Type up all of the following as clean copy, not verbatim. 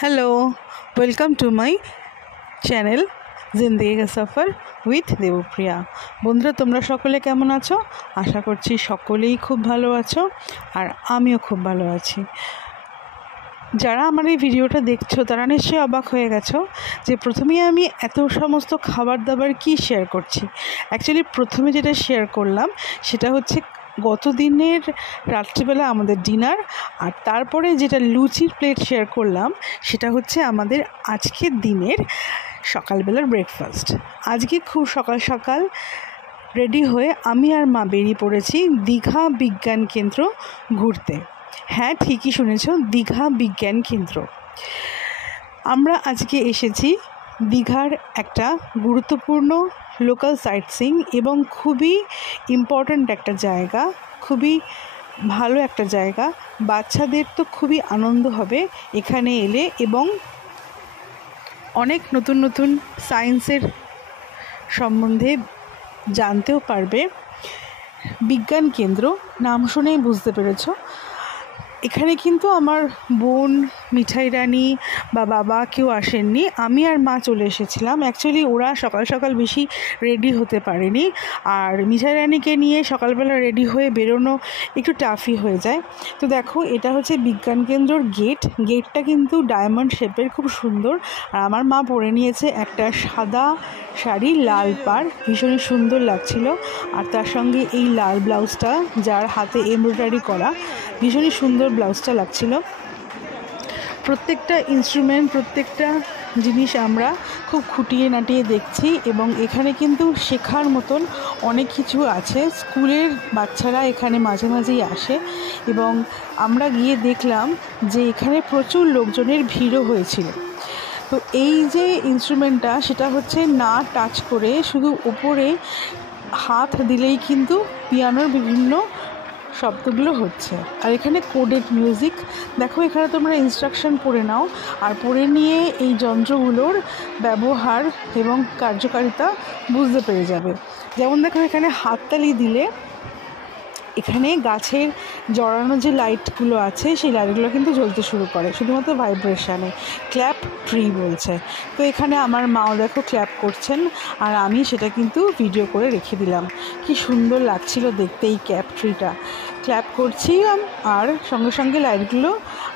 Hello, welcome to my channel Zindagi ka Safar with Debapriya. বন্ধুরা, তোমরা সকলে কেমন আছো? আশা করছি সকলেই খুব ভালো আছো, আর আমিও খুব ভালো আছি। যারা আমার এই ভিডিওটা দেখছো তারা নিশ্চয়ই অবাক হয়ে গেছো যে প্রথমেই আমি এত সমস্ত খাবার দাবার কি শেয়ার করছি। অ্যাকচুয়ালি প্রথমে যেটা শেয়ার করলাম সেটা হচ্ছে গত দিনের রাত্রিবেলা আমাদের ডিনার, আর তারপরে যেটা লুচির প্লেট শেয়ার করলাম সেটা হচ্ছে আমাদের আজকের দিনের সকালবেলার ব্রেকফাস্ট। আজকে খুব সকাল সকাল রেডি হয়ে আমি আর মা বেরিয়ে পড়েছি দীঘা বিজ্ঞান কেন্দ্র ঘুরতে। হ্যাঁ, ঠিকই শুনেছ, দীঘা বিজ্ঞান কেন্দ্র। আমরা আজকে এসেছি দীঘার একটা গুরুত্বপূর্ণ লোকাল সাইট সিইং এবং খুবই ইম্পর্ট্যান্ট একটা জায়গা, খুবই ভালো একটা জায়গা। বাচ্চাদের তো খুবই আনন্দ হবে এখানে এলে, এবং অনেক নতুন নতুন সায়েন্সের সম্বন্ধে জানতেও পারবে। বিজ্ঞান কেন্দ্র নাম শুনেই বুঝতে পেরেছ। এখানে কিন্তু আমার বোন, মিঠাই রানী বা বাবা কেউ আসেননি, আমি আর মা চলে এসেছিলাম। অ্যাকচুয়ালি ওরা সকাল সকাল বেশি রেডি হতে পারেনি, আর মিঠাই রানীকে নিয়ে সকালবেলা রেডি হয়ে বেরোনো একটু টাফই হয়ে যায়। তো দেখো, এটা হচ্ছে বিজ্ঞান কেন্দ্রর গেটটা কিন্তু ডায়মন্ড শেপের, খুব সুন্দর। আর আমার মা পরে নিয়েছে একটা সাদা শাড়ি, লাল পাড়, ভীষণই সুন্দর লাগছিল। আর তার সঙ্গে এই লাল ব্লাউজটা, যার হাতে এমব্রয়ডারি করা, ভীষণই সুন্দর ব্লাউজটা লাগছিল। প্রত্যেকটা ইনস্ট্রুমেন্ট, প্রত্যেকটা জিনিস আমরা খুব খুঁটিয়ে নাটিয়ে দেখছি, এবং এখানে কিন্তু শেখার মতন অনেক কিছু আছে। স্কুলের বাচ্চারা এখানে মাঝে মাঝেই আসে, এবং আমরা গিয়ে দেখলাম যে এখানে প্রচুর লোকজনের ভিড়ও হয়েছিল। তো এই যে ইনস্ট্রুমেন্টটা, সেটা হচ্ছে না টাচ করে শুধু উপরে হাত দিলেই কিন্তু পিয়ানোর বিভিন্ন শব্দগুলো হচ্ছে। আর এখানে কোডেড মিউজিক। দেখো, এখানে তোমরা ইনস্ট্রাকশন পড়ে নাও, আর পড়ে নিয়ে এই যন্ত্রগুলোর ব্যবহার এবং কার্যকারিতা বুঝতে পেরে যাবে। যেমন দেখো, এখানে হাততালি দিলে এখানে গাছের জড়ানো যে লাইটগুলো আছে সেই লাইটগুলো কিন্তু জ্বলতে শুরু করে, শুধুমাত্র ভাইব্রেশানে। ক্ল্যাপ ট্রি বলছে। তো এখানে আমার মাও দেখো ক্ল্যাপ করছেন, আর আমি সেটা কিন্তু ভিডিও করে রেখে দিলাম। কি সুন্দর লাগছিল দেখতে এই ক্ল্যাপ ট্রিটা। ক্ল্যাপ করছিলাম, আর সঙ্গে সঙ্গে লাইটগুলো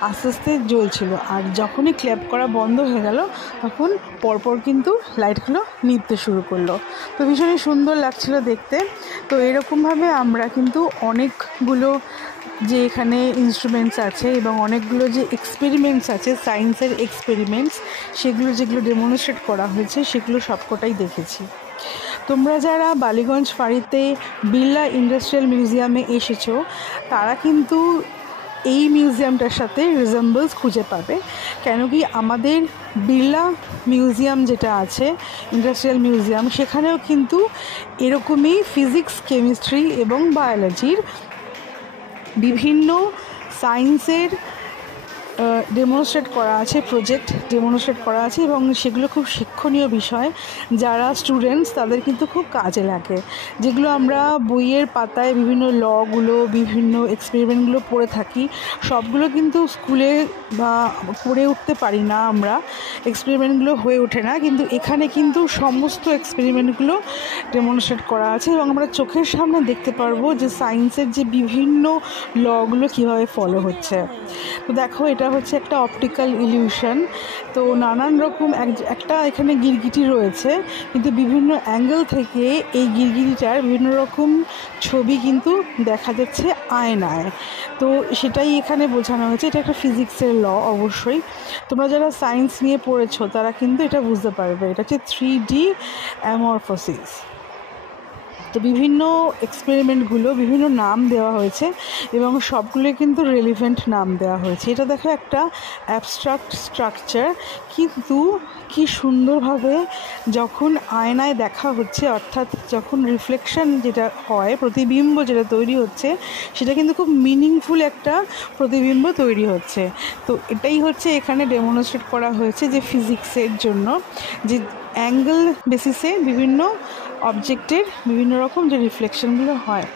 আস্তে আস্তে জ্বলছিল। আর যখনই ক্ল্যাপ করা বন্ধ হয়ে গেল তখন পরপর কিন্তু লাইটগুলো নিভতে শুরু করলো। তো ভীষণই সুন্দর লাগছিল দেখতে। তো এরকমভাবে আমরা কিন্তু অনেকগুলো যে এখানে ইনস্ট্রুমেন্টস আছে এবং অনেকগুলো যে এক্সপেরিমেন্টস আছে, সায়েন্সের এক্সপেরিমেন্টস, সেগুলো যেগুলো ডেমনস্ট্রেট করা হয়েছে সেগুলো সবকটাই দেখেছি। তোমরা যারা বালিগঞ্জ ফাঁড়িতে বিড়লা ইন্ডাস্ট্রিয়াল মিউজিয়ামে এসেছো তারা কিন্তু এই মিউজিয়ামটার সাথে রিজেম্বলস খুঁজে পাবে। কেন কি, আমাদের বিড়লা মিউজিয়াম যেটা আছে, ইন্ডাস্ট্রিয়াল মিউজিয়াম, সেখানেও কিন্তু এরকমই ফিজিক্স, কেমিস্ট্রি এবং বায়োলজির বিভিন্ন সায়েন্সের ডেমনস্ট্রেট করা আছে, প্রজেক্ট ডেমনস্ট্রেট করা আছে, এবং সেগুলো খুব শিক্ষণীয় বিষয়। যারা স্টুডেন্টস তাদের কিন্তু খুব কাজে লাগে। যেগুলো আমরা বইয়ের পাতায় বিভিন্ন লগুলো, বিভিন্ন এক্সপেরিমেন্টগুলো পড়ে থাকি, সবগুলো কিন্তু স্কুলে বা পড়ে উঠতে পারি না আমরা, এক্সপেরিমেন্টগুলো হয়ে ওঠে না। কিন্তু এখানে কিন্তু সমস্ত এক্সপেরিমেন্টগুলো ডেমনস্ট্রেট করা আছে, এবং আমরা চোখের সামনে দেখতে পারবো যে সায়েন্সের যে বিভিন্ন লগুলো কীভাবে ফলো হচ্ছে। তো দেখো, এটা হচ্ছে একটা অপটিক্যাল ইলিউশন। তো নানান রকম একটা এখানে গিরগিটি রয়েছে, কিন্তু বিভিন্ন অ্যাঙ্গেল থেকে এই গিরগিটিটার বিভিন্ন রকম ছবি কিন্তু দেখা যাচ্ছে আয়নায়। তো সেটাই এখানে বোঝানো হয়েছে। এটা একটা ফিজিক্সের ল, অবশ্যই তোমরা যারা সায়েন্স নিয়ে পড়েছো তারা কিন্তু এটা বুঝতে পারবে। এটা হচ্ছে 3D অ্যামরফোসিস। তো বিভিন্ন এক্সপেরিমেন্টগুলো বিভিন্ন নাম দেওয়া হয়েছে, এবং সবগুলো কিন্তু রেলিভেন্ট নাম দেওয়া হয়েছে। এটা দেখো একটা অ্যাবস্ট্রাক্ট স্ট্রাকচার, কিন্তু কি সুন্দরভাবে যখন আয়নায় দেখা হচ্ছে, অর্থাৎ যখন রিফ্লেকশন যেটা হয়, প্রতিবিম্ব যেটা তৈরি হচ্ছে, সেটা কিন্তু খুব মিনিংফুল একটা প্রতিবিম্ব তৈরি হচ্ছে। তো এটাই হচ্ছে এখানে ডেমনস্ট্রেট করা হয়েছে যে ফিজিক্সের জন্য যে অ্যাঙ্গেল বেসিসে বিভিন্ন অবজেক্টের বিভিন্ন রকম যে রিফ্লেকশনগুলো হয়।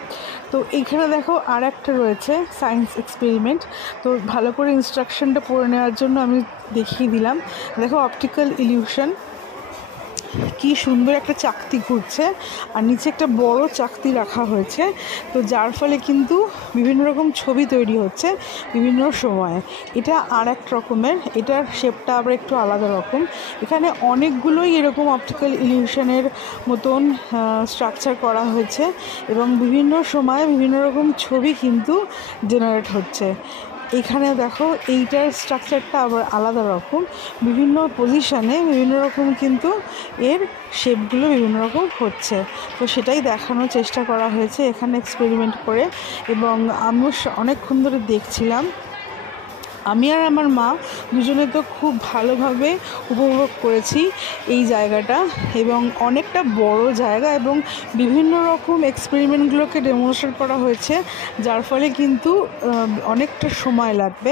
তো এইখানে দেখো আর একটা রয়েছে সায়েন্স এক্সপেরিমেন্ট। তো ভালো করে ইনস্ট্রাকশনটা পড়ে নেওয়ার জন্য আমি দেখিয়ে দিলাম। দেখো অপটিক্যাল ইলিউশন, কি সুন্দর একটা চাকতি ঘুরছে আর নিচে একটা বড় চাকতি রাখা হয়েছে। তো যার ফলে কিন্তু বিভিন্ন রকম ছবি তৈরি হচ্ছে বিভিন্ন সময়ে। এটা আর এক রকমের, এটার শেপটা আবার একটু আলাদা রকম। এখানে অনেকগুলোই এরকম অপটিক্যাল ইলিউশনের মতন স্ট্রাকচার করা হয়েছে এবং বিভিন্ন সময়ে বিভিন্ন রকম ছবি কিন্তু জেনারেট হচ্ছে। এখানে দেখো এইটার স্ট্রাকচারটা আবার আলাদা রকম, বিভিন্ন পজিশানে বিভিন্ন রকম কিন্তু এর শেপগুলো বিভিন্ন রকম হচ্ছে। তো সেটাই দেখানোর চেষ্টা করা হয়েছে এখানে এক্সপেরিমেন্ট করে, এবং আমিও অনেকক্ষণ ধরে দেখছিলাম। আমি আর আমার মা দুজনে তো খুব ভালোভাবে উপভোগ করেছি এই জায়গাটা, এবং অনেকটা বড় জায়গা এবং বিভিন্ন রকম এক্সপেরিমেন্টগুলোকে ডেমনস্ট্রেট করা হয়েছে, যার ফলে কিন্তু অনেকটা সময় লাগবে।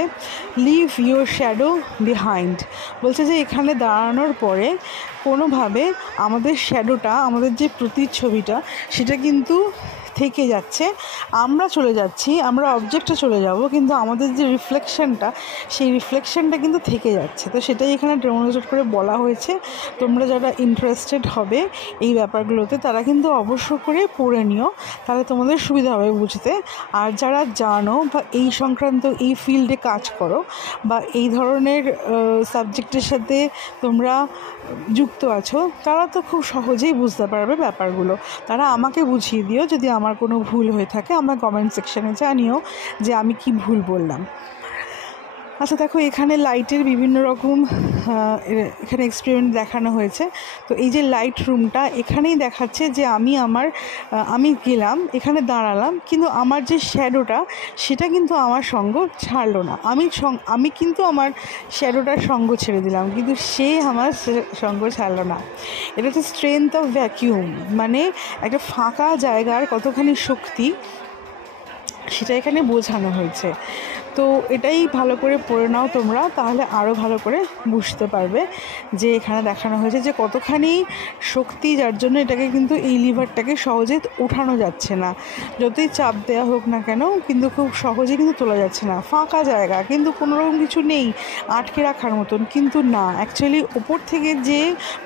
লিভ ইউর শ্যাডো বিহাইন্ড বলছে যে এখানে দাঁড়ানোর পরে কোনোভাবে আমাদের শ্যাডোটা, আমাদের যে প্রতিচ্ছবিটা সেটা কিন্তু থেকে যাচ্ছে, আমরা চলে যাচ্ছি, আমরা অবজেক্টে চলে যাব, কিন্তু আমাদের যে রিফ্লেকশনটা সেই রিফ্লেকশনটা কিন্তু থেকে যাচ্ছে। তো সেটাই এখানে ডেমনস্ট্রেট করে বলা হয়েছে। তোমরা যারা ইন্টারেস্টেড হবে এই ব্যাপারগুলোতে তারা কিন্তু অবশ্য করে পড়ে নিও, তাহলে তোমাদের সুবিধা হবে বুঝতে। আর যারা জানো বা এই সংক্রান্ত এই ফিল্ডে কাজ করো বা এই ধরনের সাবজেক্টের সাথে তোমরা যুক্ত আছো, তারা তো খুব সহজেই বুঝতে পারবে ব্যাপারগুলো। তারা আমাকে বুঝিয়ে দিও যদি আমার কোনো ভুল হয়ে থাকে, আমার কমেন্ট সেকশানে জানিও যে আমি কি ভুল বললাম। আচ্ছা দেখো এখানে লাইটের বিভিন্ন রকম এখানে এক্সপেরিমেন্ট দেখানো হয়েছে। তো এই যে লাইট রুমটা, এখানেই দেখাচ্ছে যে আমি গেলাম, এখানে দাঁড়ালাম, কিন্তু আমার যে শ্যাডোটা সেটা কিন্তু আমার সঙ্গ ছাড়লো না। আমি কিন্তু আমার শ্যাডোটার সঙ্গ ছেড়ে দিলাম, কিন্তু সে আমার সঙ্গ ছাড়লো না। এটা হচ্ছে স্ট্রেংথ অফ ভ্যাকিউম, মানে একটা ফাঁকা জায়গার কতখানি শক্তি সেটা এখানে বোঝানো হয়েছে। তো এটাই ভালো করে পড়ে নাও তোমরা, তাহলে আরও ভালো করে বুঝতে পারবে যে এখানে দেখানো হয়েছে যে কতখানি শক্তি, যার জন্য এটাকে কিন্তু এই লিভারটাকে সহজে ওঠানো যাচ্ছে না। যতই চাপ দেওয়া হোক না কেন কিন্তু খুব সহজে কিন্তু তোলা যাচ্ছে না। ফাঁকা জায়গা, কিন্তু কোনো রকম কিছু নেই আটকে রাখার মতন, কিন্তু না, অ্যাকচুয়ালি ওপর থেকে যে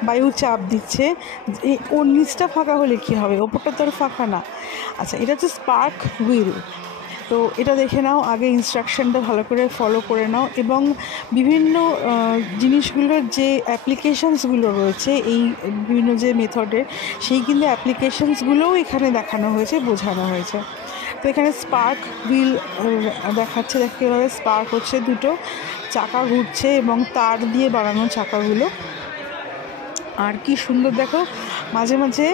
বায়ু চাপ দিচ্ছে, ওর নিচটা ফাঁকা হলে কী হবে, ওপরটা তো আর ফাঁকা না। আচ্ছা, এটা হচ্ছে স্পার্ক হুইল। তো এটা দেখে নাও, আগে ইনস্ট্রাকশনটা ভালো করে ফলো করে নাও, এবং বিভিন্ন জিনিসগুলোর যে অ্যাপ্লিকেশানসগুলো রয়েছে এই বিভিন্ন যে মেথডের, সেই কিন্তু অ্যাপ্লিকেশানসগুলোও এখানে দেখানো হয়েছে, বোঝানো হয়েছে। তো এখানে স্পার্ক হুইল দেখাচ্ছে, দেখতে এভাবে স্পার্ক হচ্ছে, দুটো চাকা ঘুরছে এবং তার দিয়ে বানানো চাকাগুলো। আর কি সুন্দর দেখো, মাঝে মাঝে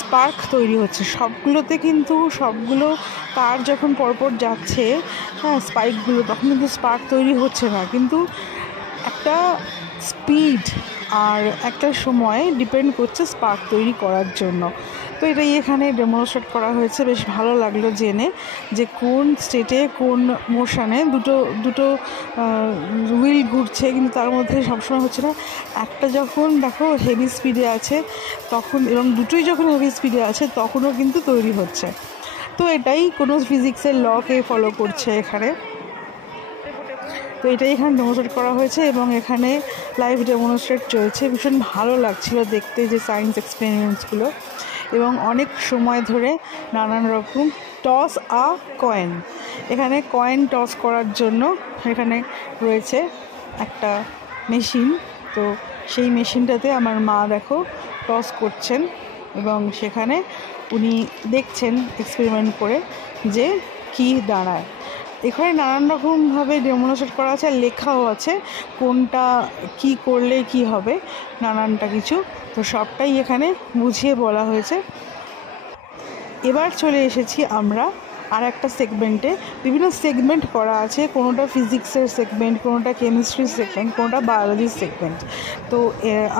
স্পার্ক তৈরি হচ্ছে সবগুলোতে, কিন্তু সবগুলো তার যখন পরপর যাচ্ছে, হ্যাঁ, স্পাইকগুলো, তখন কিন্তু স্পার্ক তৈরি হচ্ছে না, কিন্তু একটা স্পিড আর একটা সময় ডিপেন্ড করছে স্পার্ক তৈরি করার জন্য। তো এটাই এখানে ডেমনস্ট্রেট করা হয়েছে। বেশ ভালো লাগলো জেনে যে কোন স্টেটে কোন মোশনে দুটো হুইল ঘুরছে, কিন্তু তার মধ্যে সবসময় হচ্ছে না। একটা যখন দেখো হেভি স্পিডে আছে তখন, এবং দুটোই যখন হেভি স্পিডে আছে তখনও কিন্তু তৈরি হচ্ছে। তো এটাই কোনো ফিজিক্সের লকে ফলো করছে এখানে। তো এটাই এখানে ডেমনস্ট্রেট করা হয়েছে এবং এখানে লাইভ ডেমনস্ট্রেট চলছে। ভীষণ ভালো লাগছিল দেখতে যে সায়েন্স এক্সপেরিমেন্টসগুলো, এবং অনেক সময় ধরে নানান রকম টস আ কয়েন, এখানে কয়েন টস করার জন্য এখানে রয়েছে একটা মেশিন। তো সেই মেশিনটাতে আমার মা দেখো টস করছেন, এবং সেখানে উনি দেখছেন এক্সপেরিমেন্ট করে যে কী দাঁড়ায়। এখানে নানান রকমভাবে ডেমনস্ট্রেট করা আছে, আর লেখাও আছে কোনটা কি করলে কি হবে, নানানটা কিছু। তো সবটাই এখানে বুঝিয়ে বলা হয়েছে। এবার চলে এসেছি আমরা আর একটা সেগমেন্টে। বিভিন্ন সেগমেন্ট করা আছে, কোনোটা ফিজিক্সের সেগমেন্ট, কোনোটা কেমিস্ট্রির সেগমেন্ট, কোনোটা বায়োলজির সেগমেন্ট। তো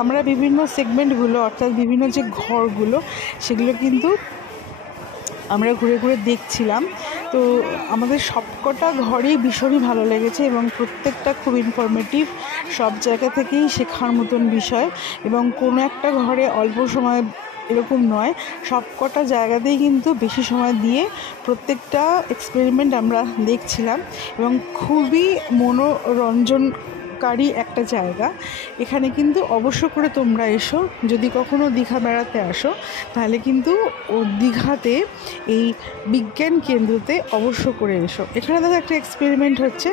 আমরা বিভিন্ন সেগমেন্টগুলো, অর্থাৎ বিভিন্ন যে ঘরগুলো, সেগুলো কিন্তু আমরা ঘুরে ঘুরে দেখছিলাম। তো আমাদের সবকটা ঘরেই ভীষণই ভালো লেগেছে, এবং প্রত্যেকটা খুব ইনফরমেটিভ, সব জায়গা থেকেই শেখার মতন বিষয়। এবং কোনো একটা ঘরে অল্প সময় এরকম নয়, সবকটা জায়গাতেই কিন্তু বেশি সময় দিয়ে প্রত্যেকটা এক্সপেরিমেন্ট আমরা দেখছিলাম এবং খুবই মনোরঞ্জনকারী একটা জায়গা। এখানে কিন্তু অবশ্য করে তোমরা এসো, যদি কখনো দীঘা বেড়াতে আসো তাহলে কিন্তু দীঘাতে এই বিজ্ঞান কেন্দ্রতে অবশ্য করে এসো। এখানে দেখো একটা এক্সপেরিমেন্ট হচ্ছে,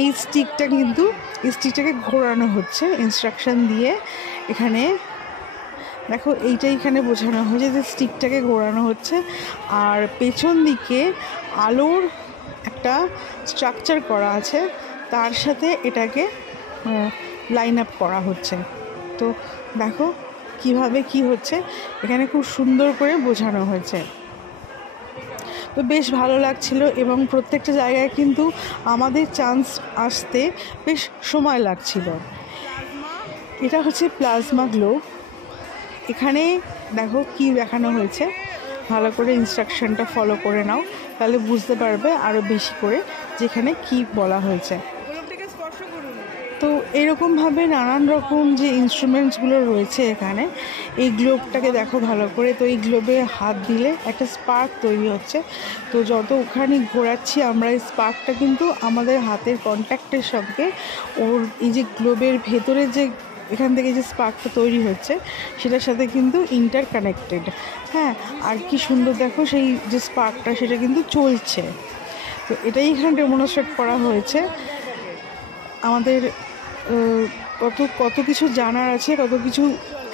এই স্টিকটাকে ঘোরানো হচ্ছে ইনস্ট্রাকশন দিয়ে। এখানে দেখো এখানে বোঝানো হয়েছে যে স্টিকটাকে ঘোরানো হচ্ছে, আর পেছন দিকে আলোর একটা স্ট্রাকচার করা আছে, তার সাথে এটাকে লাইন আপ করা হচ্ছে। তো দেখো কিভাবে কি হচ্ছে, এখানে খুব সুন্দর করে বোঝানো হয়েছে। তো বেশ ভালো লাগছিল এবং প্রত্যেকটা জায়গায় কিন্তু আমাদের চান্স আসতে বেশ সময় লাগছিল। এটা হচ্ছে প্লাজমা গ্লোব। এখানে দেখো কি দেখানো হয়েছে, ভালো করে ইনস্ট্রাকশনটা ফলো করে নাও, তাহলে বুঝতে পারবে আরও বেশি করে যেখানে কি বলা হয়েছে। তো এরকমভাবে নানান রকম যে ইনস্ট্রুমেন্টসগুলো রয়েছে এখানে, এই গ্লোবটাকে দেখো ভালো করে। তো এই গ্লোবে হাত দিলে একটা স্পার্ক তৈরি হচ্ছে। তো যত ওখানে ঘোরাচ্ছি আমরা, এই স্পার্কটা কিন্তু আমাদের হাতের কন্ট্যাক্টের সঙ্গে ওর এই যে গ্লোবের ভেতরে যে এখান থেকে যে স্পার্কটা তৈরি হচ্ছে সেটার সাথে কিন্তু ইন্টারকানেক্টেড। হ্যাঁ, আর কি সুন্দর দেখো সেই যে স্পার্কটা সেটা কিন্তু চলছে। তো এটাই এখানে ডেমনস্ট্রেট করা হয়েছে। আমাদের কত কিছু জানার আছে, কত কিছু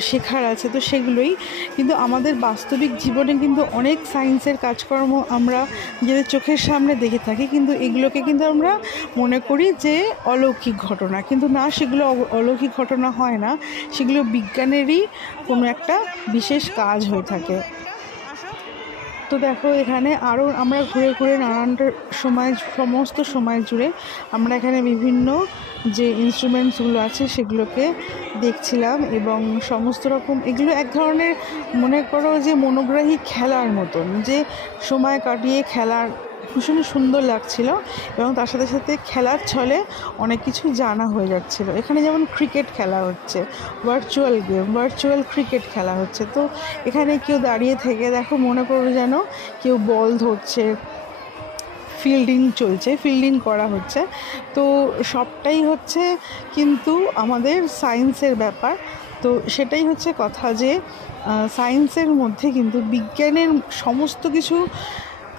শেখার আছে, তো সেগুলোই কিন্তু আমাদের বাস্তবিক জীবনে কিন্তু অনেক সায়েন্সের কাজকর্ম আমরা নিজেদের চোখের সামনে দেখে থাকি, কিন্তু এগুলোকে কিন্তু আমরা মনে করি যে অলৌকিক ঘটনা, কিন্তু না, সেগুলো অলৌকিক ঘটনা হয় না, সেগুলো বিজ্ঞানেরই কোনো একটা বিশেষ কাজ হয়ে থাকে। তো দেখো এখানে আরও আমরা ঘুরে ঘুরে সমস্ত সময় জুড়ে আমরা এখানে বিভিন্ন যে ইনস্ট্রুমেন্টসগুলো আছে সেগুলোকে দেখছিলাম এবং সমস্ত রকম এগুলো এক ধরনের মনে করো যে মনোগ্রাহী খেলার মতন, যে সময় কাটিয়ে খেলার ভীষণ সুন্দর লাগছিল এবং তার সাথে সাথে খেলার ছলে অনেক কিছু জানা হয়ে যাচ্ছিল। এখানে যেমন ক্রিকেট খেলা হচ্ছে, ভার্চুয়াল ক্রিকেট খেলা হচ্ছে। তো এখানে কেউ দাঁড়িয়ে থেকে দেখো মনে করো যেন কেউ বল ধরছে, ফিল্ডিং করা হচ্ছে। তো সবটাই হচ্ছে কিন্তু আমাদের সায়েন্সের ব্যাপার। তো সেটাই হচ্ছে কথা যে সায়েন্সের মধ্যে কিন্তু বিজ্ঞানের সমস্ত কিছু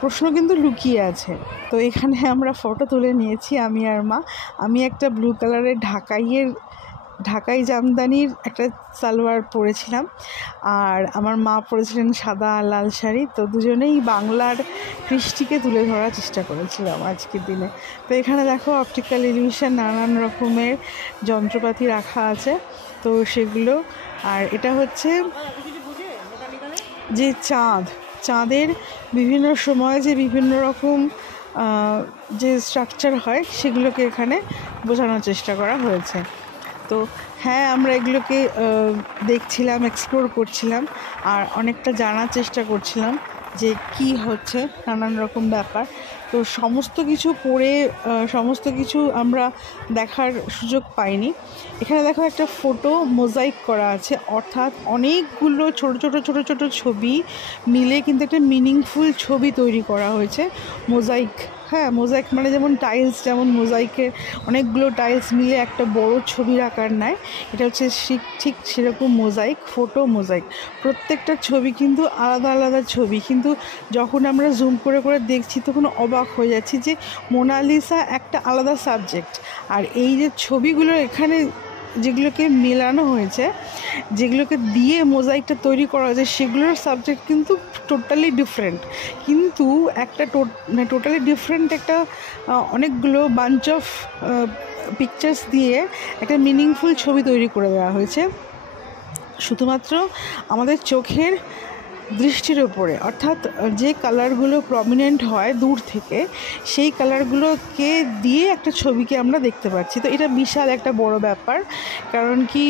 প্রশ্ন কিন্তু লুকিয়ে আছে। তো এখানে আমরা ফটো তুলে নিয়েছি আমি আর মা। আমি একটা ব্লু কালারের ঢাকাই জামদানির একটা সালোয়ার পরেছিলাম, আর আমার মা পরেছিলেন সাদা লাল শাড়ি। তো দুজনেই বাংলার কৃষ্টিকে তুলে ধরার চেষ্টা করেছিলাম আজকের দিনে। তো এখানে দেখো অপটিক্যাল ইলিউশন নানান রকমের যন্ত্রপাতি রাখা আছে, তো সেগুলো। আর এটা হচ্ছে যে চাঁদের বিভিন্ন সময়ে যে বিভিন্ন রকম যে স্ট্রাকচার হয় সেগুলোকে এখানে বোঝানোর চেষ্টা করা হয়েছে। তো হ্যাঁ, আমরা এগুলোকে দেখছিলাম, এক্সপ্লোর করছিলাম আর অনেকটা জানার চেষ্টা করছিলাম যে কি হচ্ছে, নানান রকম ব্যাপার। তো সমস্ত কিছু আমরা দেখার সুযোগ পাইনি। এখানে দেখো একটা ফটো মোজাইক করা আছে, অর্থাৎ অনেকগুলো ছোট ছোট ছবি মিলে কিন্তু একটা মিনিংফুল ছবি তৈরি করা হয়েছে। মোজাইক মানে যেমন টাইলস, যেমন মোজাইকের অনেকগুলো টাইলস মিলে একটা বড় ছবির আকার নেয়, এটা হচ্ছে ঠিক সেরকম ফটো মোজাইক। প্রত্যেকটা ছবি কিন্তু আলাদা ছবি, কিন্তু যখন আমরা জুম করে দেখছি তখন অবাক হয়ে যাচ্ছি যে মোনালিসা একটা আলাদা সাবজেক্ট, আর এই যে ছবিগুলো এখানে যেগুলোকে মেলানো হয়েছে, যেগুলোকে দিয়ে মোজাইকটা তৈরি করা হয়েছে, সেগুলোর সাবজেক্ট কিন্তু টোটালি ডিফারেন্ট, কিন্তু একটা টোটালি ডিফারেন্ট একটা অনেকগুলো বাঞ্চ অফ পিকচার্স দিয়ে একটা মিনিংফুল ছবি তৈরি করে দেওয়া হয়েছে। শুধুমাত্র আমাদের চোখের দৃষ্টির ওপরে, অর্থাৎ যে কালারগুলো প্রমিনেন্ট হয় দূর থেকে সেই কালারগুলোকে দিয়ে একটা ছবিকে আমরা দেখতে পাচ্ছি। তো এটা বিশাল একটা বড় ব্যাপার, কারণ কি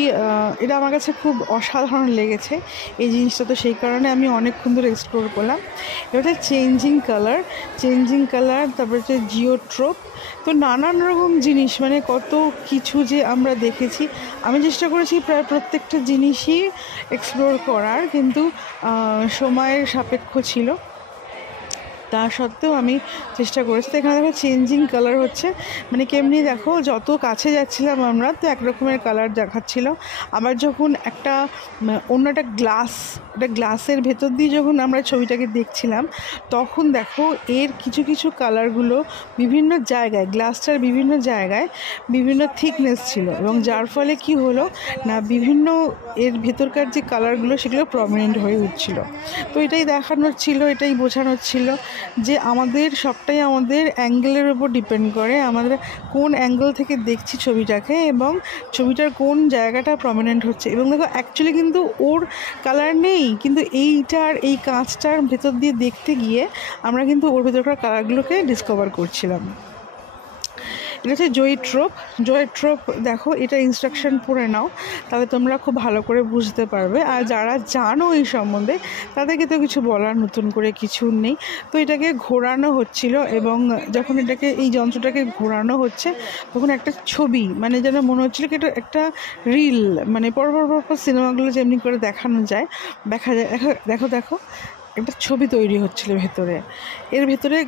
এটা আমার কাছে খুব অসাধারণ লেগেছে এই জিনিসটা। তো সেই কারণে আমি অনেকক্ষণ ধরে এক্সপ্লোর করলাম। এটা চেঞ্জিং কালার, তারপরে হচ্ছে জিওট্রোপ, তো নানান রকম জিনিস, মানে কত কিছু যে আমরা দেখেছি। আমি চেষ্টা করেছি প্রায় প্রত্যেকটা জিনিসই এক্সপ্লোর করার, কিন্তু সময়ের সাপেক্ষ ছিল, তা সত্ত্বেও আমি চেষ্টা করেছি। তো এখানে দেখো চেঞ্জিং কালার হচ্ছে, মানে কেমনি দেখো যত কাছে যাচ্ছিলাম আমরা তো এক রকমের কালার দেখাচ্ছিল, আবার যখন অন্য একটা গ্লাসের ভেতর দিয়ে যখন আমরা ছবিটাকে দেখছিলাম তখন দেখো এর কিছু কিছু কালারগুলো বিভিন্ন জায়গায়, গ্লাসটার বিভিন্ন জায়গায় বিভিন্ন থিকনেস ছিল, এবং যার ফলে কি হলো না বিভিন্ন এর ভেতরকার যে কালারগুলো সেগুলো প্রমিনেন্ট হয়ে উঠছিল। তো এটাই দেখানোর ছিল, এটাই বোঝানোর ছিল যে সবটাই আমাদের অ্যাঙ্গেলের উপর ডিপেন্ড করে, আমাদের কোন অ্যাঙ্গেল থেকে দেখছি ছবিটাকে এবং ছবিটার কোন জায়গাটা প্রমিনেন্ট হচ্ছে। এবং দেখো অ্যাকচুয়ালি কিন্তু ওর কালার নেই, কিন্তু এই কাঁচটার ভেতর দিয়ে দেখতে গিয়ে আমরা কিন্তু ওর ভেতরকার কালারগুলোকে ডিসকভার করছিলাম। এটা হচ্ছে জয়ট্রোপ। দেখো এটা ইনস্ট্রাকশন পড়ে নাও, তাহলে তোমরা খুব ভালো করে বুঝতে পারবে। আর যারা জানো এই সম্বন্ধে তাদেরকে তো কিছু বলার নতুন করে কিছু নেই। তো এটাকে ঘোরানো হচ্ছিল, এবং যখন এই যন্ত্রটাকে ঘোরানো হচ্ছে তখন একটা ছবি, মানে যেন মনে হচ্ছিল কি এটা একটা রিল, মানে পরপর সিনেমাগুলো যেমনি করে দেখানো যায়, দেখো একটা ছবি তৈরি হচ্ছিল ভেতরে। এর ভেতরে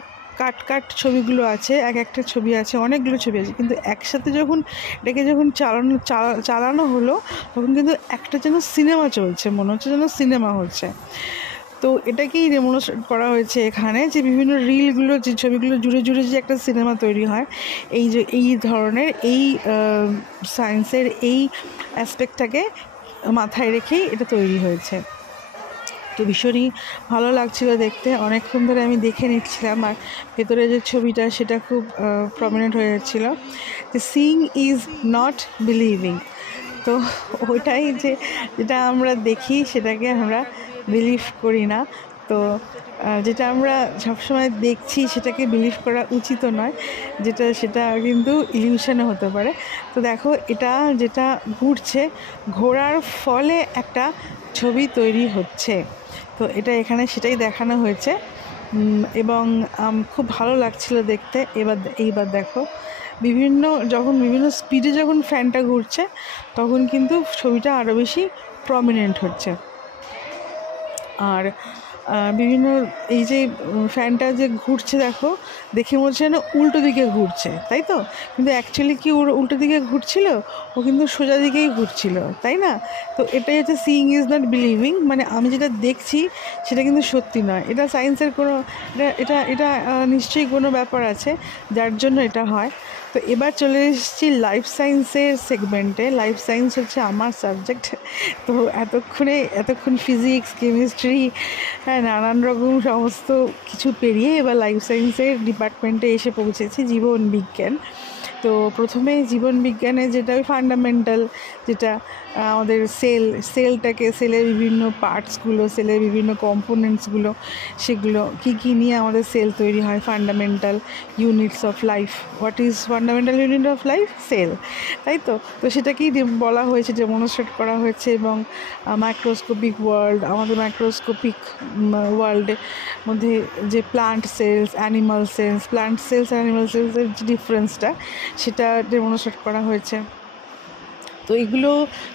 কাট ছবিগুলো আছে, একটা ছবি আছে, অনেকগুলো ছবি আছে, কিন্তু একসাথে যখন চালানো হলো তখন কিন্তু একটা যেন সিনেমা চলছে, মনে হচ্ছে যেন সিনেমা হচ্ছে। তো এটাকেই ডেমনস্ট্রেট করা হয়েছে এখানে, যে বিভিন্ন রিলগুলো, যে ছবিগুলো জুড়ে যে একটা সিনেমা তৈরি হয়, এই ধরনের সায়েন্সের এই অ্যাসপেক্টটাকে মাথায় রেখেই এটা তৈরি হয়েছে। তো ভীষণই ভালো লাগছিল দেখতে, অনেকক্ষণ ধরে আমি দেখে নিচ্ছিলাম, আর ভেতরে যে ছবিটা সেটা খুব প্রমিনেন্ট হয়ে যাচ্ছিলো, যে সিইং ইজ নট বিলিভিং। তো ওইটাই যেটা আমরা দেখি সেটাকে আমরা বিলিভ করি না। তো যেটা আমরা সবসময় দেখছি সেটাকে বিলিভ করা উচিত নয়, সেটা কিন্তু ইলিউশনও হতে পারে। তো দেখো এটা যেটা ঘোরার ফলে একটা ছবি তৈরি হচ্ছে, তো এটা এখানে সেটাই দেখানো হয়েছে, এবং খুব ভালো লাগছিল দেখতে। এইবার দেখো বিভিন্ন স্পিডে যখন ফ্যানটা ঘুরছে তখন কিন্তু ছবিটা আরও বেশি প্রমিনেন্ট হচ্ছে। আর বিভিন্ন এই যে ফ্যানটা যে ঘুরছে দেখো, দেখে মনে হচ্ছে যেন উল্টো দিকে ঘুরছে, তাই তো? কিন্তু অ্যাকচুয়ালি কি ওর উল্টো দিকে ঘুরছিল? ও কিন্তু সোজা দিকেই ঘুরছিল, তাই না? তো এটাই হচ্ছে সিইং ইজ নট বিলিভিং, মানে আমি যেটা দেখছি সেটা কিন্তু সত্যি নয়। এটা সায়েন্সের কোনো এটা নিশ্চয়ই কোনো ব্যাপার আছে যার জন্য এটা হয়। তো এবার চলে এসেছি লাইফ সায়েন্সের সেগমেন্টে। লাইফ সায়েন্স হচ্ছে আমার সাবজেক্ট। তো এতক্ষণ ফিজিক্স, কেমিস্ট্রি, নানান রকম সমস্ত কিছু পেরিয়ে এবার লাইফ সায়েন্সের ডিপার্টমেন্টে এসে পৌঁছেছি, জীবন বিজ্ঞান। তো প্রথমে জীবন বিজ্ঞানে যেটা ওই ফান্ডামেন্টাল, যেটা আমাদের সেলের বিভিন্ন পার্টসগুলো, সেলের বিভিন্ন কম্পোনেন্টসগুলো, সেগুলো কী নিয়ে আমাদের সেল তৈরি হয়, fundamental units of life. What is fundamental unit of life? Cell, তাই তো? তো সেটাকেই বলা হয়েছে, ডেমনস্ট্রেট করা হয়েছে। এবং মাইক্রোস্কোপিক আমাদের মাইক্রোস্কোপিক ওয়ার্ল্ডের মধ্যে যে প্লান্ট সেলস, অ্যানিমাল সেলসের যে ডিফারেন্সটা সেটা ডেমনস্ট্রেট করা হয়েছে। তো এগুলো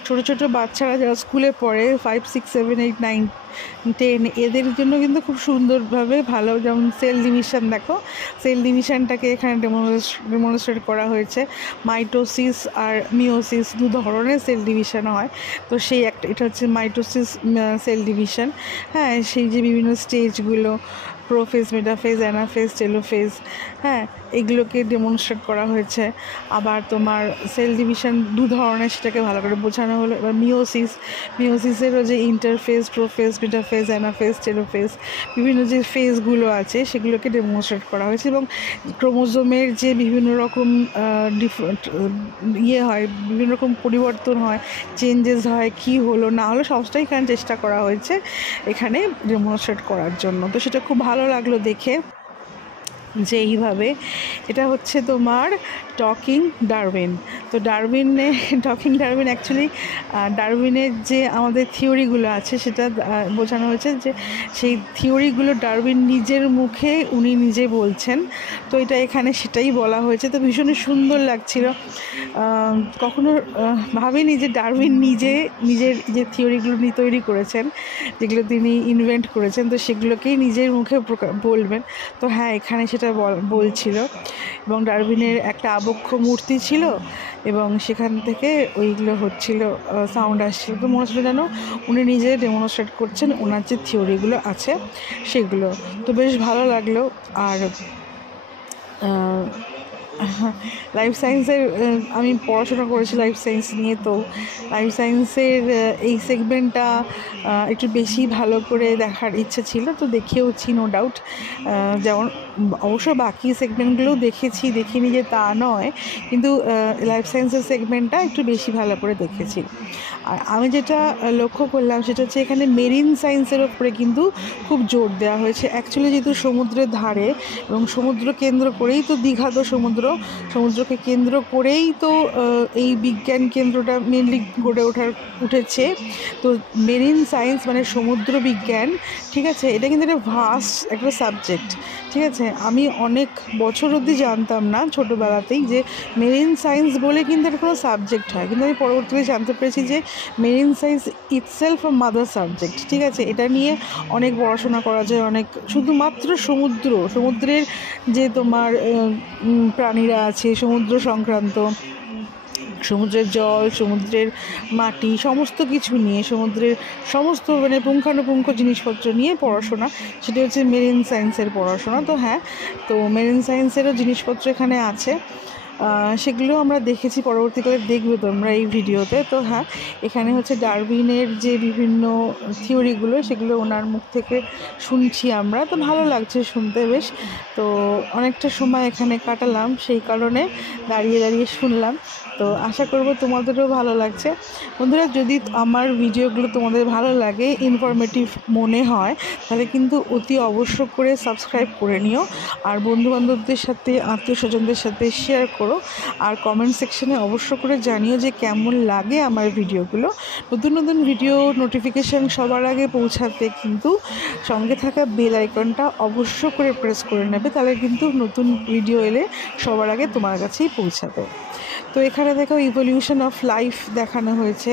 ছোটো বাচ্চারা যারা স্কুলে পড়ে 5, 6, 7, 8, 9, 10 এদের জন্য কিন্তু খুব সুন্দরভাবে ভালো। যেমন সেল ডিভিশনটাকে এখানে ডেমনস্ট্রেট করা হয়েছে। মাইটোসিস আর মিওসিস দু ধরনের সেল ডিভিশন হয়। তো এটা হচ্ছে মাইটোসিস সেল ডিভিশন। হ্যাঁ, সেই যে বিভিন্ন স্টেজগুলো, প্রোফেজ, মেটাফেজ, অ্যানাফেজ, টেলোফেজ, হ্যাঁ এগুলোকে ডেমনস্ট্রেট করা হয়েছে। আবার তোমার সেল ডিভিশন 2 ধরনের, সেটাকে ভালো করে বোঝানো হলো। এবার মিওসিসেরও যে interphase, prophase, metaphase, anaphase, telophase, বিভিন্ন যে ফেজগুলো আছে সেগুলোকে ডেমনস্ট্রেট করা হয়েছে। এবং ক্রোমোজোমের যে বিভিন্ন রকম হয়, বিভিন্ন রকম পরিবর্তন হয়, চেঞ্জেস হয়, কী হলো না হলো সবটাই এখানে চেষ্টা করা হয়েছে এখানে ডেমনস্ট্রেট করার জন্য। তো সেটা খুব ভালো লাগলো দেখে যে এইভাবে। এটা হচ্ছে তোমার টকিং ডারউইন। তো টকিং ডারউইন অ্যাকচুয়ালি ডারউইনের যে আমাদের থিওরিগুলো আছে সেটা বোঝানো হয়েছে যে সেই থিওরিগুলো ডারউইন নিজের মুখে উনি নিজে বলছেন। তো এটা এখানে সেটাই বলা হয়েছে। তো ভীষণই সুন্দর লাগছিল। কখনো ভাবিনি যে ডারউইন নিজের যে থিওরিগুলো তৈরি করেছেন, যেগুলো তিনি ইনভেন্ট করেছেন, তো সেগুলোকেই নিজের মুখে বলবেন। তো হ্যাঁ এখানে সেটা বলছিল। এবং ডারউইনের একটা আবক্ষ মূর্তি ছিল এবং সেখান থেকে ওইগুলো হচ্ছিল, সাউন্ড আসছিল। তো মনে হচ্ছিল যেন উনি নিজে ডেমনস্ট্রেট করছেন ওনার যে থিওরিগুলো আছে সেগুলো। তো বেশ ভালো লাগলো। আর লাইফ সায়েন্সের আমি পড়াশোনা করেছি লাইফ সায়েন্স নিয়ে। তো লাইফ সায়েন্সের এই সেগমেন্টটা একটু বেশি ভালো করে দেখার ইচ্ছা ছিল, তো দেখেওছি নো ডাউট। যেমন অবশ্য বাকি সেগমেন্টগুলোও দেখিনি যে তা নয়, কিন্তু লাইফ সায়েন্সের সেগমেন্টটা একটু বেশি ভালো করে দেখেছি। আর আমি যেটা লক্ষ্য করলাম সেটা হচ্ছে এখানে মেরিন সায়েন্সের ওপরে কিন্তু খুব জোর দেওয়া হয়েছে। অ্যাকচুয়ালি যেহেতু সমুদ্রের ধারে এবং সমুদ্র কেন্দ্র করেই তো দীঘা, তো সমুদ্রকে কেন্দ্র করেই তো এই বিজ্ঞান কেন্দ্রটা মেনলি গড়ে উঠেছে। তো মেরিন সায়েন্স মানে সমুদ্র বিজ্ঞান, ঠিক আছে, এটা কিন্তু একটা ভাস্ট একটা সাবজেক্ট, ঠিক আছে। আমি অনেক বছর অবধি জানতাম না ছোটোবেলাতেই যে মেরিন সায়েন্স বলে কিন্তু একটা কোনো সাবজেক্ট হয়, কিন্তু আমি পরবর্তীতে জানতে পেরেছি যে marine science itself a mother subject, ঠিক আছে। এটা নিয়ে অনেক পড়াশোনা করা যায়, অনেক শুধুমাত্র সমুদ্রের যে তোমার প্রাণীরা আছে, সমুদ্র সংক্রান্ত, সমুদ্রের জল, সমুদ্রের মাটি, সমস্ত কিছু নিয়ে, সমুদ্রের সমস্ত মানে পুঙ্খানুপুঙ্খ জিনিসপত্র নিয়ে পড়াশোনা, সেটা হচ্ছে মেরিন সায়েন্সের পড়াশোনা। তো হ্যাঁ, তো মেরিন সায়েন্সেরও জিনিসপত্র এখানে আছে, সেগুলো আমরা দেখেছি, পরবর্তীকালে দেখবে তোমরা এই ভিডিওতে। তো হ্যাঁ, এখানে হচ্ছে ডারউইনের যে বিভিন্ন থিওরিগুলো সেগুলো ওনার মুখ থেকে শুনছি আমরা। তো ভালো লাগছে শুনতে বেশ। তো অনেকটা সময় এখানে কাটালাম, সেই কারণে দাঁড়িয়ে শুনলাম। তো আশা করব তোমাদেরও ভালো লাগছে। বন্ধুরা, যদি আমার ভিডিওগুলো তোমাদের ভালো লাগে, ইনফরমেটিভ মনে হয়, তাহলে কিন্তু অতি অবশ্য করে সাবস্ক্রাইব করে নিও। আর বন্ধুবান্ধবদের সাথে, আত্মীয় স্বজনদের সাথে শেয়ার করো। আর কমেন্ট সেকশনে অবশ্য করে জানিও যে কেমন লাগে আমার ভিডিওগুলো। নতুন ভিডিও নোটিফিকেশান সবার আগে পৌঁছাতে কিন্তু সঙ্গে থাকা বেল আইকনটা অবশ্য করে প্রেস করে নেবে, তাহলে কিন্তু নতুন ভিডিও এলে সবার আগে তোমার কাছেই পৌঁছাবে। তো এখানে দেখো ইভলিউশন অফ লাইফ দেখানো হয়েছে।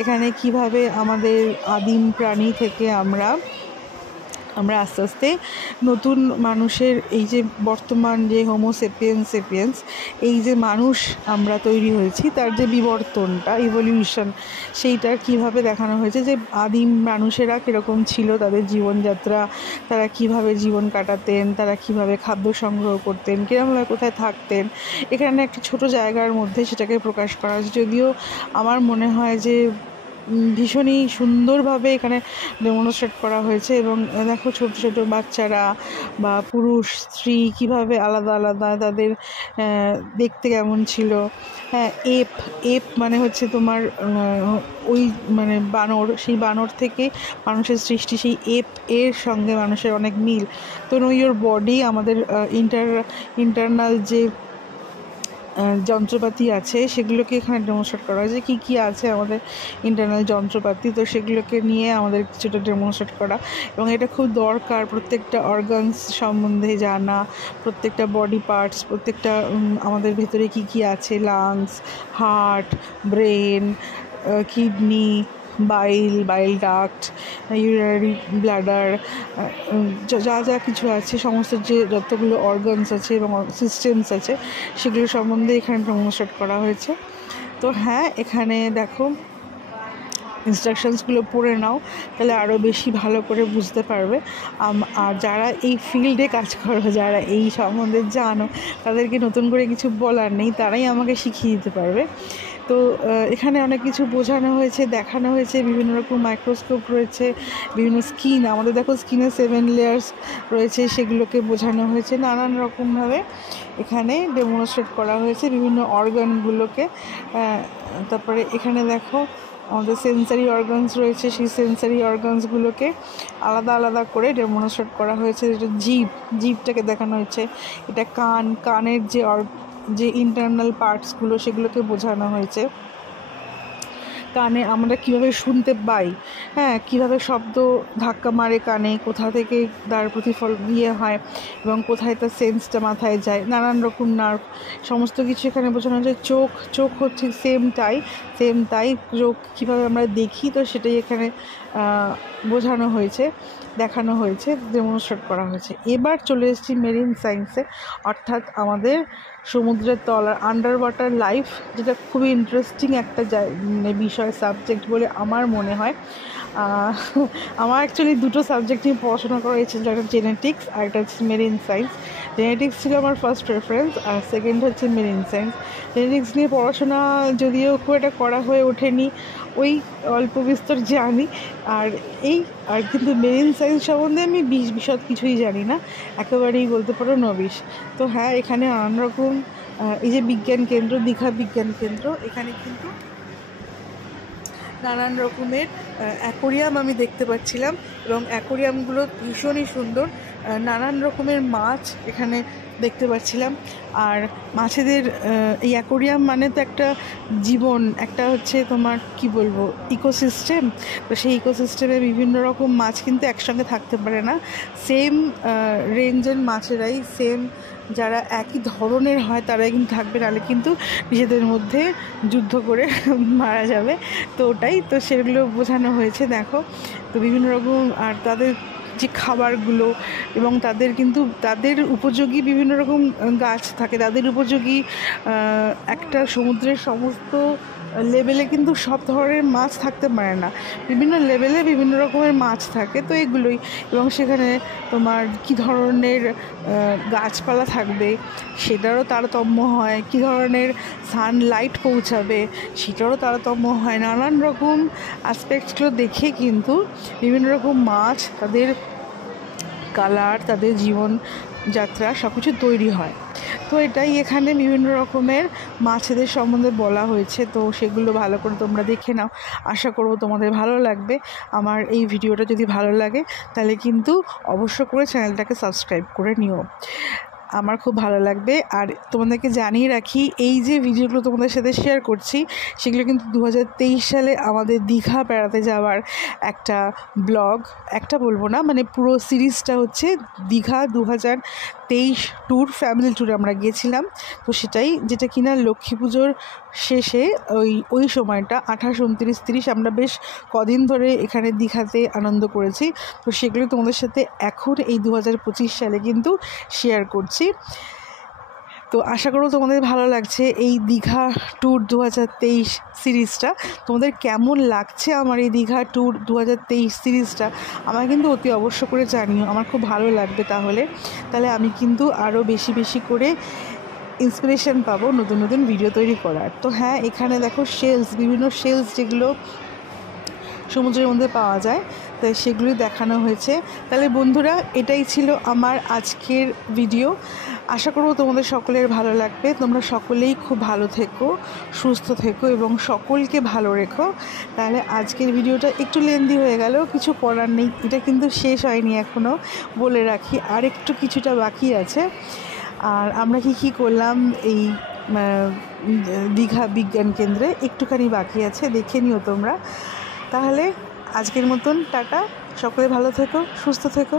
এখানে কিভাবে আমাদের আদিম প্রাণী থেকে আমরা আস্তে আস্তে নতুন মানুষের এই যে বর্তমান যে হোমো সেপিয়েন্স এই যে মানুষ আমরা তৈরি হয়েছি, তার যে বিবর্তনটা, ইভলিউশন, সেইটার কিভাবে দেখানো হয়েছে যে আদিম মানুষেরা কীরকম ছিল, তাদের জীবনযাত্রা, তারা কিভাবে জীবন কাটাতেন, তারা কিভাবে খাদ্য সংগ্রহ করতেন, কীরকমভাবে কোথায় থাকতেন। এখানে একটা ছোট জায়গার মধ্যে সেটাকে প্রকাশ করা হয়েছে। যদিও আমার মনে হয় যে ভীষণই সুন্দরভাবে এখানে ডেমনস্ট্রেট করা হয়েছে। এবং দেখো ছোট বাচ্চারা বা পুরুষ স্ত্রী কীভাবে আলাদা তাদের দেখতে কেমন ছিল। হ্যাঁ, এপ মানে হচ্ছে তোমার ওই মানে বানর, সেই বানর থেকে মানুষের সৃষ্টি, সেই এর সঙ্গে মানুষের অনেক মিল। তো নো ইওর বডি, আমাদের ইন্টারনাল যে যন্ত্রপাতি আছে সেগুলোকে এখানে ডেমনস্ট্রেট করা হয়েছে, কী আছে আমাদের ইন্টারনাল যন্ত্রপাতি, তো সেগুলোকে নিয়ে আমাদের কিছুটা ডেমনস্ট্রেট করা। এবং এটা খুব দরকার প্রত্যেকটা অর্গানস সম্বন্ধে জানা, প্রত্যেকটা বডি পার্টস, প্রত্যেকটা আমাদের ভেতরে কী আছে, লাংস, হার্ট, ব্রেন, কিডনি, বাইল ডাক্ট, ইউরিনারি ব্লাডার, যা কিছু আছে, সমস্ত যে যতগুলো অর্গানস আছে এবং সিস্টেমস আছে সেগুলো সম্বন্ধে এখানে ডেমনস্ট্রেট করা হয়েছে। তো হ্যাঁ, এখানে দেখো ইনস্ট্রাকশনসগুলো পড়ে নাও, তাহলে আরও বেশি ভালো করে বুঝতে পারবে। আর যারা এই ফিল্ডে কাজ করো, যারা এই সম্বন্ধে জানো, তাদেরকে নতুন করে কিছু বলার নেই, তারাই আমাকে শিখিয়ে দিতে পারবে। তো এখানে অনেক কিছু বোঝানো হয়েছে, দেখানো হয়েছে, বিভিন্ন রকম মাইক্রোস্কোপ রয়েছে, বিভিন্ন স্কিন, আমাদের দেখো স্কিনে 7 লেয়ার্স রয়েছে, সেগুলোকে বোঝানো হয়েছে নানান রকমভাবে। এখানে ডেমনস্ট্রেট করা হয়েছে বিভিন্ন অর্গানগুলোকে। তারপরে এখানে দেখো আমাদের সেন্সারি অর্গানস রয়েছে, সেই সেন্সারি অর্গানসগুলোকে আলাদা আলাদা করে ডেমনস্ট্রেট করা হয়েছে। এটা জিভটাকে দেখানো হয়েছে, এটা কানের যে ইন্টারনাল পার্টসগুলো সেগুলোকে বোঝানো হয়েছে। কানে আমরা কীভাবে শুনতে পাই, হ্যাঁ, কীভাবে শব্দ ধাক্কা মারে কানে, কোথা থেকে তার প্রতিফল হয় এবং কোথায় তার সেন্সটা মাথায় যায়, নানান রকম নার্ভ, সমস্ত কিছু এখানে বোঝানো হয়েছে। চোখ হচ্ছে সেম তাই চোখ কীভাবে আমরা দেখি, তো সেটাই এখানে বোঝানো হয়েছে, দেখানো হয়েছে, ডেমনস্ট্রেট করা হয়েছে। এবার চলে এসেছি মেরিন সায়েন্সে, অর্থাৎ আমাদের সমুদ্রের তলার আন্ডার ওয়াটার লাইফ, যেটা খুবই ইন্টারেস্টিং একটা বিষয়, সাবজেক্ট বলে আমার মনে হয়। আমার অ্যাকচুয়ালি দুটো সাবজেক্ট নিয়ে পড়াশোনা করা হয়েছে, একটা জেনেটিক্স আর একটা হচ্ছে মেরিন সায়েন্স। জেনেটিক্স ছিল আমার ফার্স্ট প্রেফারেন্স, আর সেকেন্ড হচ্ছে মেরিন সায়েন্স। জেনেটিক্স নিয়ে পড়াশোনা যদিও খুব একটা করা হয়ে ওঠেনি, ওই অল্প বিস্তর জানি, আর কিন্তু মেরিন সায়েন্স সম্বন্ধে আমি বিশদ কিছুই জানি না, একেবারেই বলতে পারো নবিশ। তো হ্যাঁ, এখানে নানান রকম এই যে বিজ্ঞান কেন্দ্র, দীঘা বিজ্ঞান কেন্দ্র, এখানে কিন্তু নানান রকমের অ্যাকোরিয়াম আমি দেখতে পাচ্ছিলাম, এবং অ্যাকোরিয়ামগুলো ভীষণই সুন্দর, নানান রকমের মাছ এখানে দেখতে পাচ্ছিলাম। আর মাছেদের এই অ্যাকোরিয়াম মানে তো একটা জীবন, একটা হচ্ছে তোমার কি বলবো ইকোসিস্টেম। তো সেই ইকোসিস্টেমে বিভিন্ন রকম মাছ কিন্তু একসঙ্গে থাকতে পারে না, সেম রেঞ্জের মাছেরাই, সেম যারা একই ধরনের হয় তারাই কিন্তু থাকবে, নাহলে কিন্তু নিজেদের মধ্যে যুদ্ধ করে মারা যাবে। তো ওটাই তো, সেগুলো বোঝানো হয়েছে দেখো। তো বিভিন্ন রকম, আর তাদের যে খাবারগুলো, এবং তাদের উপযোগী বিভিন্ন রকম গাছ থাকে, তাদের উপযোগী একটা সমুদ্রের সমস্ত লেভেলে কিন্তু সব ধরনের মাছ থাকতে পারে না, বিভিন্ন লেভেলে বিভিন্ন রকমের মাছ থাকে। তো এগুলোই, এবং সেখানে তোমার কী ধরনের গাছপালা থাকবে সেটারও তারতম্য হয়, কী ধরনের সানলাইট পৌঁছাবে সেটারও তারতম্য হয়, নানান রকম অ্যাসপেক্টসগুলো দেখে কিন্তু বিভিন্ন রকম মাছ, তাদের কালার, তাদের জীবনযাত্রা সব কিছু তৈরি হয়। তো এটাই এখানে বিভিন্ন রকমের মাছেদের সম্বন্ধে বলা হয়েছে। তো সেগুলো ভালো করে তোমরা দেখে নাও, আশা করব তোমাদের ভালো লাগবে। আমার এই ভিডিওটা যদি ভালো লাগে তাহলে কিন্তু অবশ্য করে চ্যানেলটাকে সাবস্ক্রাইব করে নিও, আমার খুব ভালো লাগবে। আর তোমাদেরকে জানিয়ে রাখি, এই যে ভিডিওগুলো তোমাদের সাথে শেয়ার করছি সেগুলো কিন্তু 2023 সালে আমাদের দীঘা বেড়াতে যাওয়ার একটা ব্লগ, একটা বলবো না, মানে পুরো সিরিজটা হচ্ছে দীঘা 2023 ট্যুর, ফ্যামিলি ট্যুর আমরা গিয়েছিলাম। তো সেটাই, যেটা কিনা লক্ষ্মী পুজোর শেষে ওই সময়টা 28, 29, 30 আমরা বেশ কদিন ধরে এখানে দীঘাতে আনন্দ করেছি। তো সেগুলো তোমাদের সাথে এখন এই 2025 সালে কিন্তু শেয়ার করছি। তো আশা করো তোমাদের ভালো লাগছে এই দীঘা ট্যুর 2023 সিরিজটা। তোমাদের কেমন লাগছে আমার এই দীঘা ট্যুর 2023 সিরিজটা আমাকে কিন্তু অতি অবশ্য করে জানিও, আমার খুব ভালো লাগবে। তাহলে আমি কিন্তু আরও বেশি করে ইন্সপিরেশন পাবো নতুন নতুন ভিডিও তৈরি করার। তো হ্যাঁ, এখানে দেখো বিভিন্ন শেলস যেগুলো সমুদ্রের মধ্যে পাওয়া যায়, তাই সেগুলি দেখানো হয়েছে। তাহলে বন্ধুরা, এটাই ছিল আমার আজকের ভিডিও। আশা করব তোমাদের সকলের ভালো লাগবে। তোমরা সকলেই খুব ভালো থেকো, সুস্থ থেকো এবং সকলকে ভালো রেখো। তাহলে আজকের ভিডিওটা একটু লেন্দি হয়ে গেল, কিছু করার নেই, এটা কিন্তু শেষ হয়নি এখনও, বলে রাখি আর একটু কিছুটা বাকি আছে। আর আমরা কি করলাম এই দীঘা বিজ্ঞান কেন্দ্রে একটুখানি বাকি আছে, দেখে নিও তোমরা। তাহলে আজকের মতন টাটা, সকলে ভালো থেকো, সুস্থ থেকো।